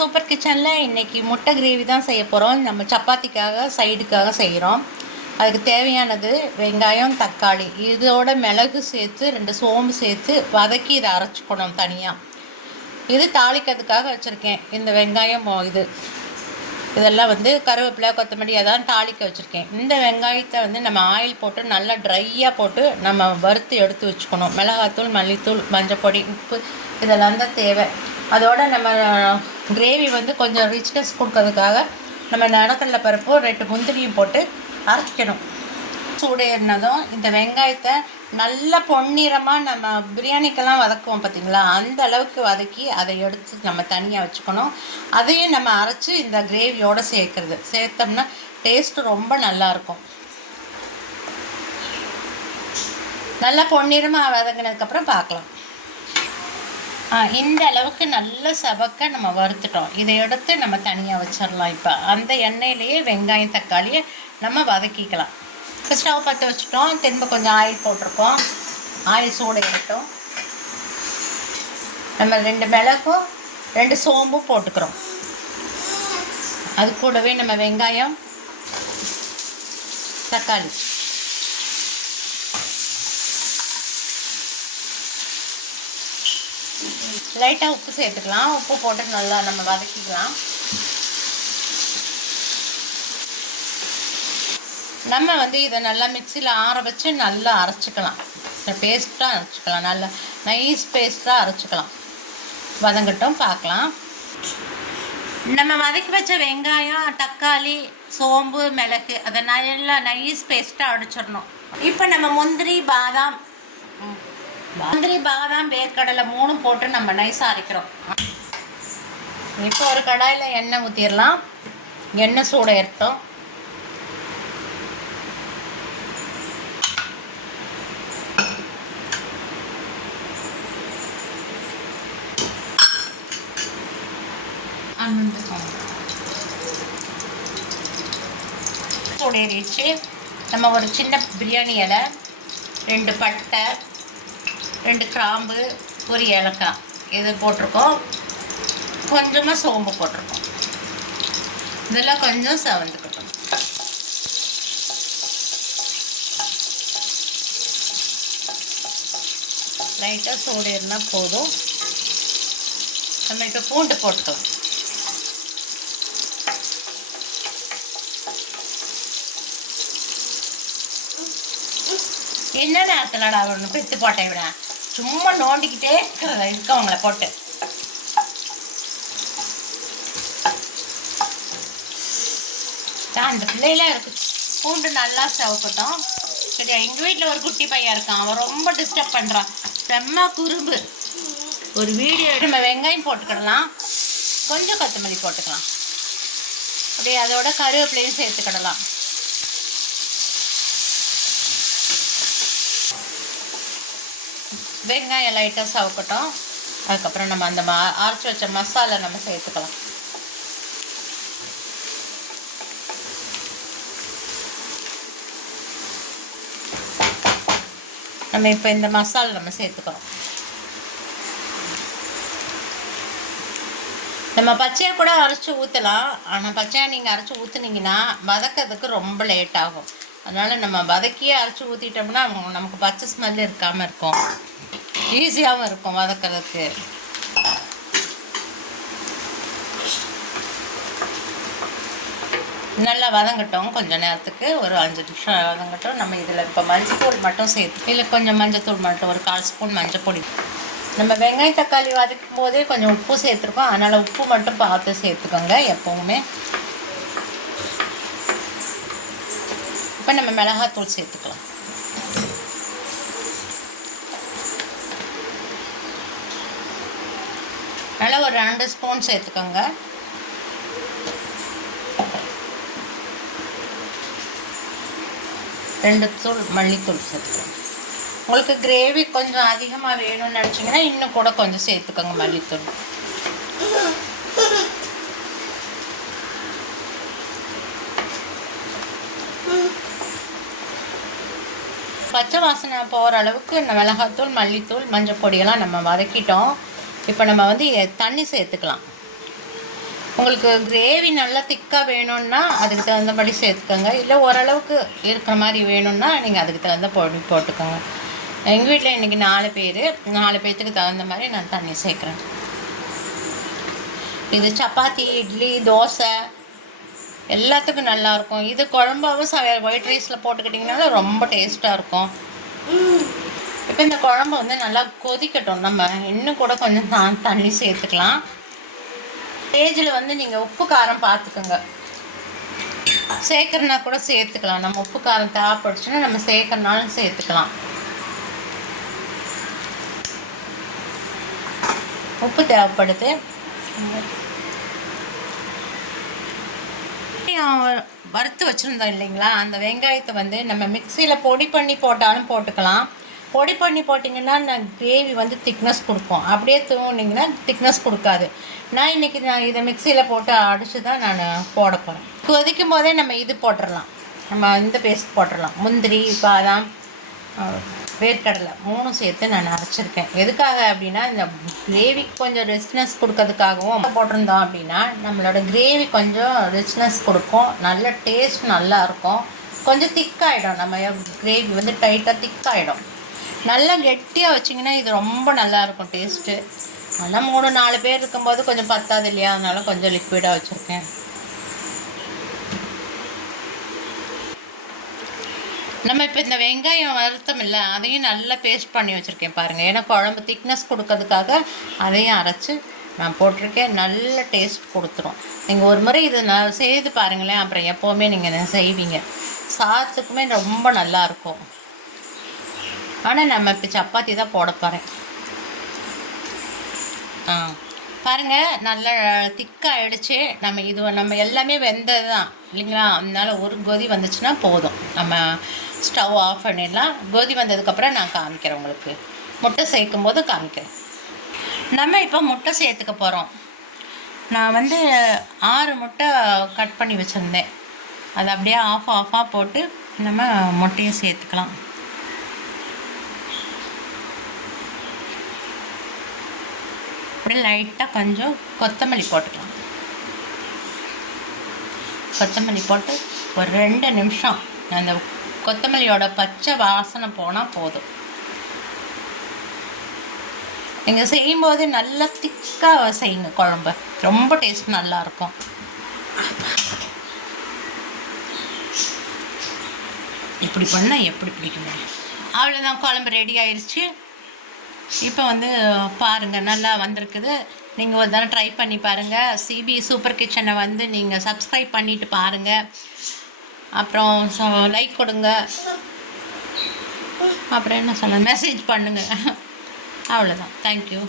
Super கிச்சனில் இன்றைக்கி முட்டை கிரேவி தான் செய்ய போகிறோம். நம்ம சப்பாத்திக்காக சைடுக்காக செய்கிறோம். அதுக்கு தேவையானது வெங்காயம், தக்காளி, இதோட மிளகு சேர்த்து 2 சோம்பு சேர்த்து வதக்கி இதை அரைச்சிக்கணும் தனியாக. இது தாளிக்கிறதுக்காக வச்சுருக்கேன். இந்த வெங்காயம் இதெல்லாம் கருவேப்பிலை, கொத்தமல்லி அதான் தாளிக்க வச்சுருக்கேன். இந்த வெங்காயத்தை நம்ம ஆயில் போட்டு நல்லா ட்ரையாக போட்டு நம்ம வறுத்து எடுத்து வச்சுக்கணும். மிளகாத்தூள், மல்லித்தூள், மஞ்சப்பொடி, உப்பு இதெல்லாம் தான் தேவை. அதோட நம்ம கிரேவி கொஞ்சம் ரிச்னஸ் கொடுக்கறதுக்காக நம்ம நிலக்கடலை பருப்பு 2 முந்திரியும் போட்டு அரைக்கணும். சூடேறினதும் இந்த வெங்காயத்தை நல்லா பொன்னிறமாக நம்ம பிரியாணிக்கெல்லாம் வதக்குவோம் பார்த்திங்களா, அந்த அளவுக்கு வதக்கி அதை எடுத்து நம்ம தனியாக வச்சுக்கணும். அதையும் நம்ம அரைச்சி இந்த கிரேவியோடு சேர்த்தோம்னா டேஸ்ட்டு ரொம்ப நல்லாயிருக்கும். நல்லா பொன்னிறமாக வதங்கினதுக்கப்புறம் பார்க்கலாம். இந்த அளவுக்கு நல்ல சவக்க நம்ம வறுத்துட்டோம். இதை எடுத்து நம்ம தனியாக வச்சிடலாம். இப்போ அந்த எண்ணெயிலேயே வெங்காயம், தக்காளியை நம்ம வதக்கிக்கலாம். இப்போ ஸ்டவ் பற்ற வச்சுட்டோம். திரும்ப கொஞ்சம் ஆயில் போட்டிருக்கோம். ஆயில் சூடு எடுத்தோம். நம்ம 2 மிளகும் 2 சோம்பும் போட்டுக்கிறோம். அது கூடவே நம்ம வெங்காயம், தக்காளி, லைட்டாக உப்பு சேர்த்துக்கலாம். உப்பு போட்டு நல்லா நம்ம வதக்கிக்கலாம். நம்ம இதை நல்லா மிக்சியில் ஆற வச்சு நல்லா அரைச்சிக்கலாம். பேஸ்ட்டாக அரைச்சிக்கலாம். நல்லா நைஸ் பேஸ்ட்டாக அரைச்சிக்கலாம். வதங்கட்டும், பார்க்கலாம். நம்ம வதக்கி வச்ச வெங்காயம், தக்காளி, சோம்பு, மிளகு அதை நல்லா நைஸ் பேஸ்ட்டாக அடிச்சிடணும். இப்போ நம்ம முந்திரி, பாதாம், வேர்க்கடலை 3 போட்டு நம்ம நைஸாக அரைக்கிறோம். இப்போ ஒரு கடாயில் எண்ணெய் ஊற்றிடலாம். எண்ணெய் சூட ஏறட்டும். சூடேறிச்சு. நம்ம ஒரு சின்ன பிரியாணி இலை, 2 பட்டை, 2 கிராம்பு, 1 ஏலக்காய் இது போட்டிருக்கோம். கொஞ்சமாக சோம்பு போட்டிருக்கோம். இதெல்லாம் கொஞ்சம் செவந்துக்கட்டும். லைட்டாக சூடு இருந்தால் போதும். நம்ம இப்போ பூண்டு போட்டுக்கலாம். என்ன நேரத்தில்டா ஒன்று பித்து போட்டேன் விட சும்மா நோண்டிக்கிட்டே இருக்கவங்கள போட்டு அந்த பிள்ளைலாம் இருக்கு. பூண்டு நல்லா செவக்கட்டும். சரியா, எங்கள் வீட்டில் ஒரு குட்டி பையன் இருக்கான். அவன் ரொம்ப டிஸ்டர்ப் பண்ணுறான். செம்ம குறும்பு. ஒரு வீடியோ நம்ம வெங்காயம் போட்டுக்கிடலாம். கொஞ்சம் கொத்தமல்லி போட்டுக்கலாம். அப்படியே அதோட கருவேப்பிலையும் சேர்த்துக்கிடலாம். வெங்காயம் லைட்டாக சவக்கட்டும். அதுக்கப்புறம் நம்ம அந்த அரைச்சி வச்ச மசாலா நம்ம சேர்த்துக்கலாம். நம்ம இப்போ இந்த மசாலா நம்ம சேர்த்துக்கிறோம். நம்ம பச்சையாக கூட அரைச்சி ஊற்றலாம். ஆனால் பச்சையாக நீங்கள் அரைச்சி ஊற்றுனீங்கன்னா வதக்கிறதுக்கு ரொம்ப லேட் ஆகும். அதனால் நம்ம வதக்கியே அரைச்சி ஊற்றிட்டோம்னா நமக்கு பச்சை ஸ்மெல் இருக்காமல் இருக்கும். ஈஸியாகவும் இருக்கும் வதக்கிறதுக்கு. நல்லா வதங்கட்டும். கொஞ்சம் நேரத்துக்கு ஒரு 5 நிமிஷம் வதங்கட்டும். நம்ம இதில் இப்போ மஞ்சத்தூள் மட்டும் சேர்த்து, இல்லை கொஞ்சம் மஞ்சத்தூள் மட்டும், ஒரு 1/4 ஸ்பூன் மஞ்சப்பொடி. நம்ம வெங்காயம், தக்காளி வதக்கும் போதே கொஞ்சம் உப்பு சேர்த்துருக்கோம். அதனால் உப்பு மட்டும் பார்த்து சேர்த்துக்கோங்க எப்போவுமே. இப்போ நம்ம மிளகாத்தூள் சேர்த்துக்கலாம். நல்லா ஒரு 2 ஸ்பூன் சேர்த்துக்கோங்க. ரெண்டு தூள் மல்லித்தூள் சேர்த்துக்கோங்க. உங்களுக்கு கிரேவி கொஞ்சம் அதிகமாக வேணும்னு நினச்சிங்கன்னா இன்னும் கூட கொஞ்சம் சேர்த்துக்கோங்க மல்லித்தூள். பச்சை வாசனை போகிற அளவுக்கு மிளகாத்தூள், மல்லித்தூள், மஞ்சள் பொடியெல்லாம் நம்ம வதக்கிட்டோம். இப்போ நம்ம தண்ணி சேர்த்துக்கலாம். உங்களுக்கு கிரேவி நல்லா திக்காக வேணும்னா அதுக்கு தகுந்தபடி சேர்த்துக்கோங்க. இல்லை ஓரளவுக்கு இருக்கிற மாதிரி வேணும்னா நீங்கள் அதுக்கு தகுந்த பொடி போட்டுக்கோங்க. எங்கள் வீட்டில் இன்றைக்கி 4 பேர், 4 பேர்த்துக்கு தகுந்த மாதிரி நான் தண்ணி சேர்க்குறேன். இது சப்பாத்தி, இட்லி, தோசை எல்லாத்துக்கும் நல்லாயிருக்கும். இது குழம்பாவும் ஒயிட் ரைஸில் போட்டுக்கிட்டிங்கனாலும் ரொம்ப டேஸ்ட்டாக இருக்கும். இப்போ இந்த குழம்பு வந்து நல்லா கொதிக்கட்டும். நம்ம இன்னும் கூட கொஞ்சம் தண்ணி சேர்த்துக்கலாம். ஸ்டேஜில் வந்து நீங்கள் உப்பு காரம் பார்த்துக்கோங்க. சேர்க்குறனா கூட சேர்த்துக்கலாம். நம்ம உப்பு காரம் தேவைப்படுச்சுன்னா நம்ம சேர்க்கறனாலும் சேர்த்துக்கலாம். உப்பு தேவைப்படுது. வறுத்து வச்சுருந்தோம் இல்லைங்களா, அந்த வெங்காயத்தை வந்து நம்ம மிக்சியில் பொடி பண்ணி போட்டாலும் போட்டுக்கலாம். பொடி பண்ணி போட்டிங்கன்னா கிரேவி வந்து திக்னஸ் கொடுக்கும். அப்படியே தூணிங்கன்னா திக்னஸ் கொடுக்காது. நான் இன்றைக்கி இதை மிக்சியில் போட்டு அடித்து தான் நான் போட போகிறேன். கொதிக்கும் போதே நம்ம இது போட்டுடலாம். நம்ம இந்த பேஸ்ட் போட்டுடலாம். முந்திரி, பாதாம், வேர்க்கடலை 3 சேர்த்து நான் அரைச்சிருக்கேன். எதுக்காக அப்படின்னா இந்த கிரேவிக்கு கொஞ்சம் ரிச்னஸ் கொடுக்கறதுக்காகவும் போட்டிருந்தோம் அப்படின்னா நம்மளோட கிரேவி கொஞ்சம் ரிச்னஸ் கொடுக்கும். நல்ல டேஸ்ட் நல்லாயிருக்கும். கொஞ்சம் திக்காகிடும். நம்ம கிரேவி வந்து டைட்டாக திக்காகிடும். நல்லா கெட்டியாக வச்சிங்கன்னா இது ரொம்ப நல்லாயிருக்கும் டேஸ்ட்டு. நல்லா 3-4 பேர் இருக்கும்போது கொஞ்சம் பத்தாது இல்லையா, அதனால கொஞ்சம் லிக்விடாக வச்சுருக்கேன். நம்ம இப்போ இந்த வெங்காயம் வறுத்தம் இல்லை, அதையும் நல்லா பேஸ்ட் பண்ணி வச்சுருக்கேன் பாருங்கள். ஏன்னா குழம்பு திக்னஸ் கொடுக்கறதுக்காக அதையும் அரைச்சி நான் போட்டிருக்கேன். நல்ல டேஸ்ட் கொடுத்துரும். நீங்கள் ஒரு முறை இதை நான் செய்து பாருங்களேன், அப்புறம் எப்போவுமே நீங்கள் செய்வீங்க. சாதத்துக்குமே ரொம்ப நல்லாயிருக்கும். ஆனால் நம்ம இப்போ சப்பாத்தி தான் போட போகிறேன். பாருங்கள், நல்லா திக்காகிடுச்சு. நம்ம எல்லாமே வெந்தது தான் இல்லைங்களா, அதனால ஒரு கொதி வந்துச்சுன்னா போதும். நம்ம ஸ்டவ் ஆஃப் பண்ணிடலாம். கொதி வந்ததுக்கப்புறம் நான் காமிக்கிறேன் உங்களுக்கு. முட்டை சேர்க்கும் போது காமிக்கிறேன். நம்ம இப்போ முட்டை சேர்த்துக்க போகிறோம். நான் வந்து 6 முட்டை கட் பண்ணி வச்சுருந்தேன். அதை அப்படியே ஆஃபாக போட்டு நம்ம முட்டையை சேர்த்துக்கலாம். அப்படியே லைட்டாக கொஞ்சம் கொத்தமல்லி போட்டுக்கலாம். கொத்தமல்லி போட்டு ஒரு 2 நிமிஷம் அந்த கொத்தமல்லியோட பச்சை வாசனை போனால் போதும். நீங்கள் செய்யும்போது நல்லா திக்காக செய்யுங்க குழம்பு. ரொம்ப டேஸ்ட் நல்லாயிருக்கும். இப்படி பண்ணால் எப்படி பிடிக்குமா? அவ்வளோதான், குழம்பு ரெடி ஆயிடுச்சு. இப்போ வந்து பாருங்கள், நல்லா வந்திருக்குது. நீங்கள் ஒரு தடவை ட்ரை பண்ணி பாருங்கள். சிபி சூப்பர் கிச்சனை வந்து நீங்கள் சப்ஸ்கிரைப் பண்ணிவிட்டு பாருங்கள். அப்புறம் லைக் கொடுங்க. அப்புறம் என்ன சொல்ல, மெசேஜ் பண்ணுங்கள். அவ்வளோதான். தேங்க்யூ.